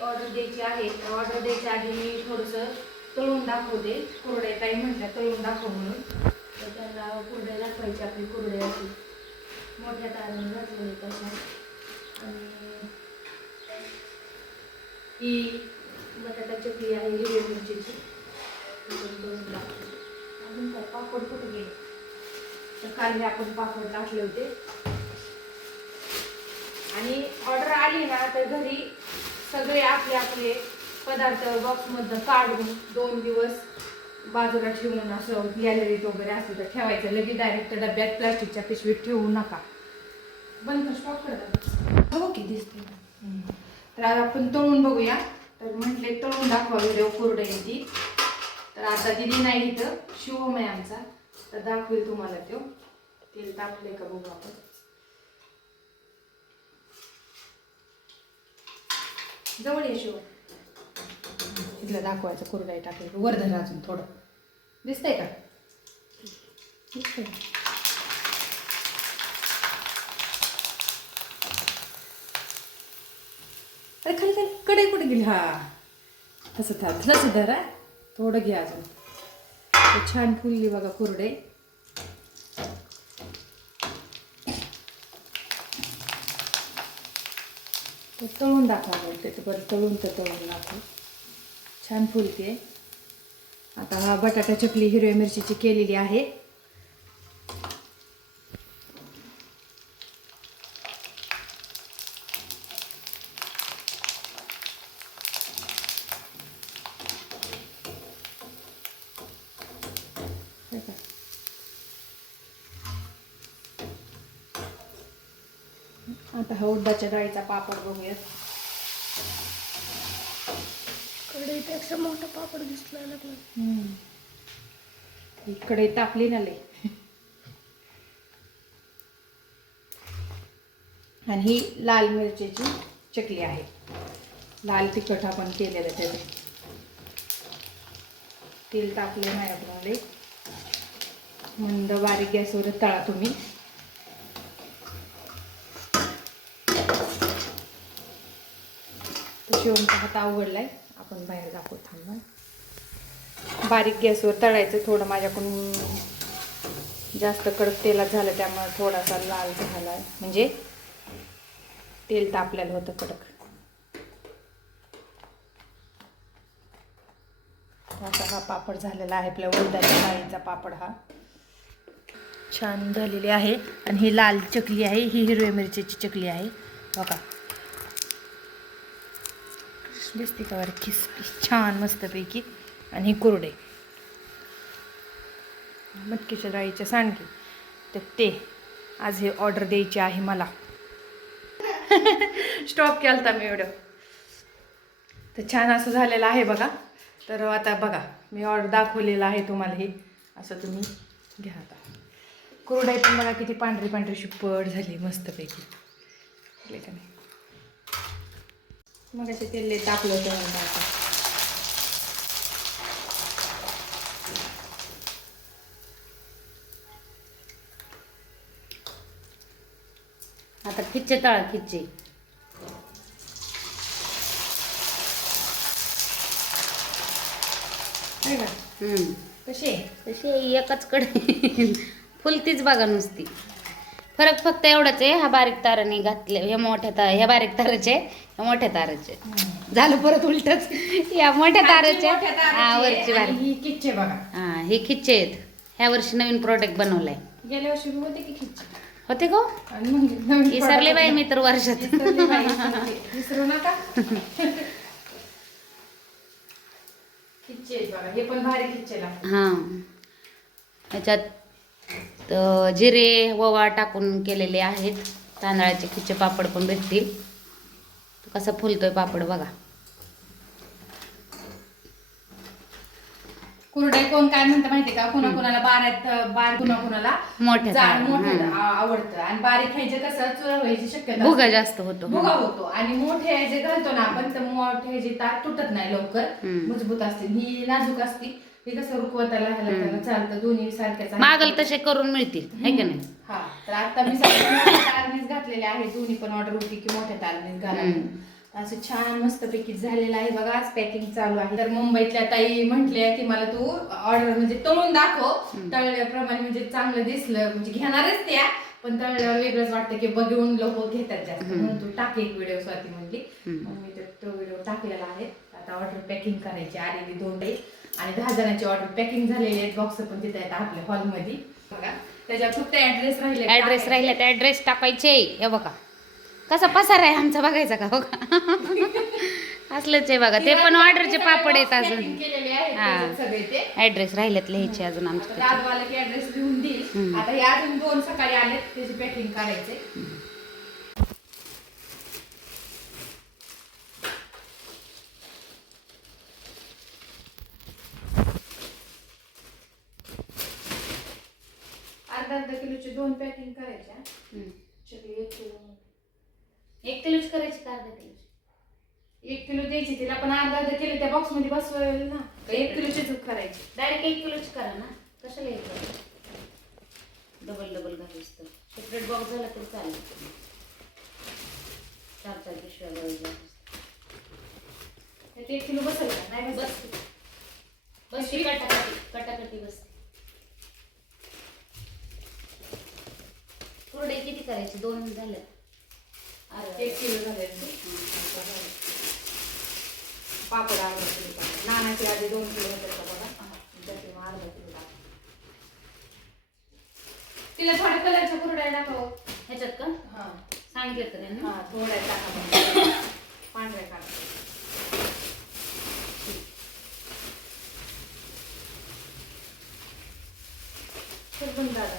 Order द्यायची आहे. तर ऑर्डर द्यायच्या आधी मी थोडंसं तळून दाखवते. कुरडे काही म्हटल्या तळून दाखव म्हणून. तर त्यांना कुरडे दाखवायची आपली कुरडे अशी. मोठ्या तारून घातलेली तशा आणि ही बटाटा चकली आहे हिरवी मिरचीची. तळून दाखवते. अजून काय? पापड कुठे गेले? तर काल आपण पापड टाकले होते. आणि ऑर्डर आली ना तर घरी सगळे आपले आपले पदार्थ बॉक्समधनं काढून दोन दिवस बाजूला ठेवून असं गॅलरीत वगैरे असं तर ठेवायचं. लगेच डायरेक्ट डब्यात प्लास्टिकच्या पिशवीत ठेवू नका. बंद स्टॉप करतात हो की दिसते तर आज आपण तळून बघूया. तर म्हटले तळून दाखवा व्हिडिओ कोरडे ती. तर आता दिदी नाही इथं. शिवम आहे आमचा. तर दाखवेल तुम्हाला तो तेल तापले का बघू आपण. जवळ ये शिव इथलं दाखवायचं कुरडाई टाकलं वर धरा अजून थोडं. दिसतंय का? दिसतंय. अरे खाली खाली. कडे कुठे गेली? हा. तसं था तसं धरा. थोडं घ्या अजून. छान फुलली बघा कुरडे असं तळून दाखवा बोलते ते. बरं तळून तर तळून दाखव. छान फुलते. आता हा बटाटा चकली हिरव्या मिरचीची केलेली आहे. आता हा उडदाच्या डाळीचा पापड बघूयात कढईपेक्षा मोठा पापड दिसला लागला हम्म. इकडे तापली ना लय आणि ही लाल मिरचीची चकली आहे. लाल तिखट आपण केलेलं त्याचे तेल तापले नाही आपल्याला मंद बारीक गॅसवर तळा तुम्ही. शिवमचा हात आवडलाय. आपण बाहेर दाखवू थांबा बारीक गॅसवर तळायचं थोडं माझ्याकडून जास्त कडक तेलात झालं त्यामुळे थोडासा लाल झाला म्हणजे तेल तापलेलं होतं कडक. असा हा पापड झालेला आहे आपल्या उडदाच्या डाळीचा पापड हा. छान झालेली आहे. आणि ही लाल चकली आहे ही हिरव्या मिरचीची चकली आहे. बघा. दिसते का बरं खिसपी छान मस्तपैकी. आणि कुरडे मटकीच्या डाळीच्या सांडगे. तर ते आज हे ऑर्डर द्यायची आहे मला. स्टॉप केला होता मी एवढं. तर छान असं झालेलं आहे बघा. तर आता बघा मी ऑर्डर दाखवलेलं आहे तुम्हाला हे. असं तुम्ही घ्या आता. कुरडाई पण बघा किती पांढरी पांढरी शिपट झाली मस्तपैकी. का नाही? मग असे तेल होतं म्हणून आता. आता खिच्चे तळा खिच्चे. कसे तशी एकच कडे. फुलतीच बघा नुसती. फरक फक्त एवढाच आहे हा बारीक ताराने घातले ह्या मोठ्या तार ह्या बारीक ताराचे ह्या मोठ्या ताराचे. झालं परत उलटच. या मोठ्या ताराचे. हा वरची बारीक. ही किच्चे बघा. हा हे खिच्चे आहेत. ह्या वर्षी नवीन प्रोडक्ट बनवलाय. गेल्या वर्षी बी होते की खिच्चे? होते नवीन विसरले बाई मी तर वर्षात. विसरू नका. खिच्चे बघा. हे पण भारी खिच्चे हां. ह्याच्यात अ, जिरे ओवा टाकून केलेले आहेत. तांदळाचे खिचे पापड पण भेटतील. कसा फुलतोय पापड बघा. कुरडे कोण काय म्हणतं माहितीये का? कुणा कुणाला बाऱ्यात बार कुणा कुणाला तारा, मोठं हं. आवडतं. आणि बारीक खायचे कसं? चुरा व्हायची शक्यता भुगा. जास्त होतो. भुगा होतो. आणि मोठे जे घालतो ना आपण तर मोठे जे तार तुटत नाही लवकर. मजबूत असते. ही नाजूक असती. हे कसं रुकवताला ह्याला त्याला चालतं दोन्ही सारख्याच. मागल तसे करून मिळतील है की नाही हा तर आता मी तारणीच घातलेले आहे दोन्ही पण ऑर्डर होती की मोठ्या घाला. असं छान मस्तपैकी झालेलं आहे बघा आज पॅकिंग चालू आहे तर मुंबईतल्या ताई म्हटल्या की मला तू ऑर्डर म्हणजे तळून दाखव. तळल्याप्रमाणे म्हणजे चांगलं दिसलं म्हणजे घेणारच त्या पण तळल्यावर वेगळंच वाटतं की बघून लोक घेतात जास्त. म्हणून तू टाक एक व्हिडिओ स्वाती म्हणली. मग मी तो- तो व्हिडिओ टाकलेला आहे आता ऑर्डर पॅकिंग करायची आलेली दोन ताई आणि दहा जणांची ऑर्डर पॅकिंग झालेली आहेत. बॉक्स पण तिथे आहेत आपल्या हॉलमध्ये बघा. त्याच्यावर फक्त ऍड्रेस राहिले ऍड्रेस राहिले तर ऍड्रेस टाकायचे. हे बघा. कसा पसार आहे आमचा बघायचा का? का असलंच आहे बघा. ते पण ऑर्डरचे पापड आहेत अजून. हा. ते. ऍड्रेस राहिलेत लिहायचे अजून आमच्या ऍड्रेस लिहून देईल. आता हे अजून दोन सकाळी आलेत. त्याची पॅकिंग करायचे. अर्धा अर्धा किलोचे दोन पॅकिंग करायच्या हम्म. चकली एक किलो. एक किलोच करायची का अर्धा किलोची? एक किलो द्यायची तिला पण अर्धा अर्धा किलो त्या बॉक्समध्ये बसवायला ना. तर एक किलोचीच करायची? डायरेक्ट एक किलोची करा ना. कशाला एक डबल डबल घालायचं तर. सेपरेट बॉक्स झाला तरी चालेल. चार चार पिशव्या लावायच्या. त्यात एक किलो बसेल का? नाही बस. बस बस कटाकटी कटाकटी बस. कुरडे किती करायचे? दोन झाले. एक किलो झाले पापड अर्धा किलो टाका. नानाचे आधी दोन किलो होते बघा? त्याचे अर्धा किलो टाका. तिला थोड्या कलरच्या कुरड्या टाकाव. ह्याच्यात का? हा. सांगितलं का त्यांनी? हा थोड्या टाका. पांढऱ्या टाका. पण दादा.